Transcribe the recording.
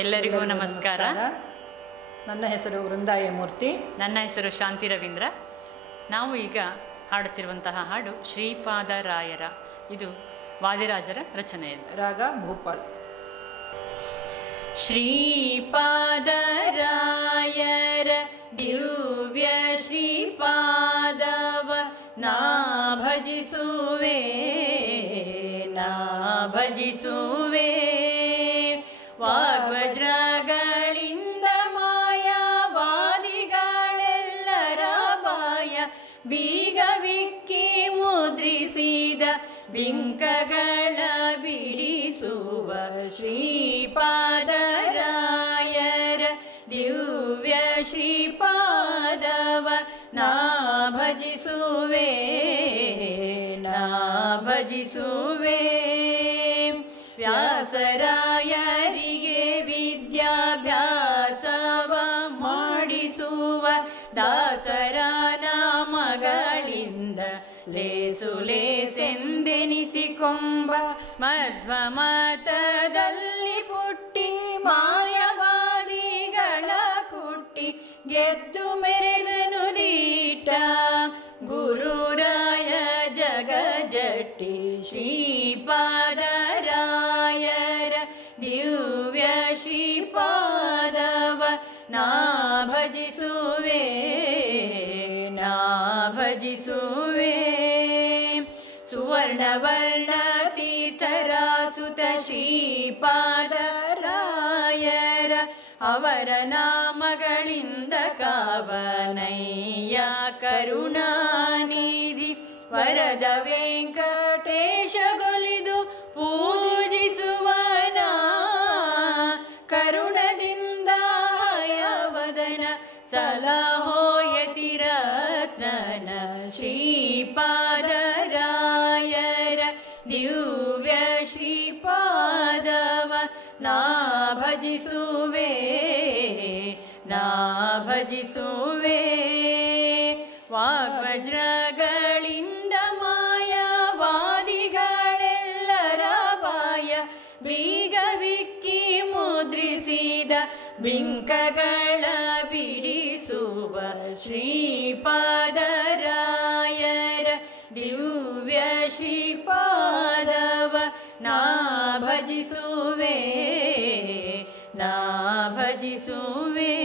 ಎಲ್ಲರಿಗೂ ನಮಸ್ಕಾರ. ನನ್ನ ಹೆಸರು ವೃಂದಾಯ ಮೂರ್ತಿ. ನನ್ನ ಹೆಸರು ಶಾಂತಿ ರವೀಂದ್ರ. ನಾವು ಈಗ ಹಾಡುತ್ತಿರುವಂತಹ ಹಾಡು ಶ್ರೀಪಾದರಾಯರ. ಇದು ವಾದಿರಾಜರ ರಚನೆಯದ್ದು. ರಾಗ ಭೂಪಾಲ್. ಶ್ರೀಪಾದರಾಯರ ದಿವ್ಯ ಶ್ರೀಪಾದವ ನಾ ಭಜಿಸುವೆ, ನಾ ಭಜಿಸುವೆ. ವಾಗ್ವಜ್ರಗಳಿಂದ ಮಾಯಾವಾದಿಗಳೆಲ್ಲರ ಬಾಯ ಬೀಗವಿಕ್ಕಿ ಮುದ್ರಿಸಿದ ಬಿಂಕಗಳ ಬಿಡಿಸುವ ಶ್ರೀಪಾದರಾಯರ ದಿವ್ಯ ಶ್ರೀಪಾದವ ನಾ ಭಜಿಸುವೆ, ನಾ ಭಜಿಸುವೆ. ವ್ಯಾಸರಾಯರಿಗೆ ವಿದ್ಯಾಭ್ಯಾಸವ ಮಾಡಿಸುವ ದಾಸರ ನಾಮಗಳಿಂದ ಲೇಸು ಲೇಸೆಂದೆನಿಸಿಕೊಂಬ ಮಧ್ವ ಮತದಲ್ಲಿ ಪುಟ್ಟಿ ಮಾಯವಾದಿಗಳ ಕುಟ್ಟಿ ಗೆದ್ದು ಮೆರೆದನು ದೀಟ ಗುರುರಾಯ ಜಗಜಟ್ಟಿ. ಶ್ರೀಪಾದರಾಯರ ದಿವ್ಯ ಶ್ರೀಪಾದವ ನಾ ಭಜಿಸುವೆ, ನಾ ಭಜಿಸುವೆ. ಸುವರ್ಣವರ್ಣ ತೀರ್ಥರ ಸುತ ಶ್ರೀಪಾದರಾಯರ ಅವರ ನಾಮಗಳಿಂದ ಕಾವನಯ್ಯ ಕರುಣಾನಿಧಿ ವರದ ವೆಂಕಟೇಶಗೊಲಿದು ಪೂಜಿಸುವನ ಕರುಣದಿಂದ ಹಯವದನ ಸಲಹೋಯತಿ ರತ್ನನ. ಶ್ರೀಪಾದರಾಯರ ದಿವ್ಯ ಶ್ರೀಪಾದವ ನಾ ಭಜಿಸುವೆ, ನಾ ಭಜಿಸುವೆ. ವಾಗ್ವಜ್ರಗಳಿಂದ ಮಾಯಾವಾದಿಗಳೆಲ್ಲರ ಬಾಯ ಬೀಗವಿಕ್ಕಿ ಮುದ್ರಿಸಿದ ಬಿಂಕಗಳ ಬಿಡಿಸುವ ಶ್ರೀಪಾದರಾಯರ ದಿವ್ಯ ಶ್ರೀಪಾದವ ನಾ ಭಜಿಸುವೆ, ನಾ ಭಜಿಸುವೆ.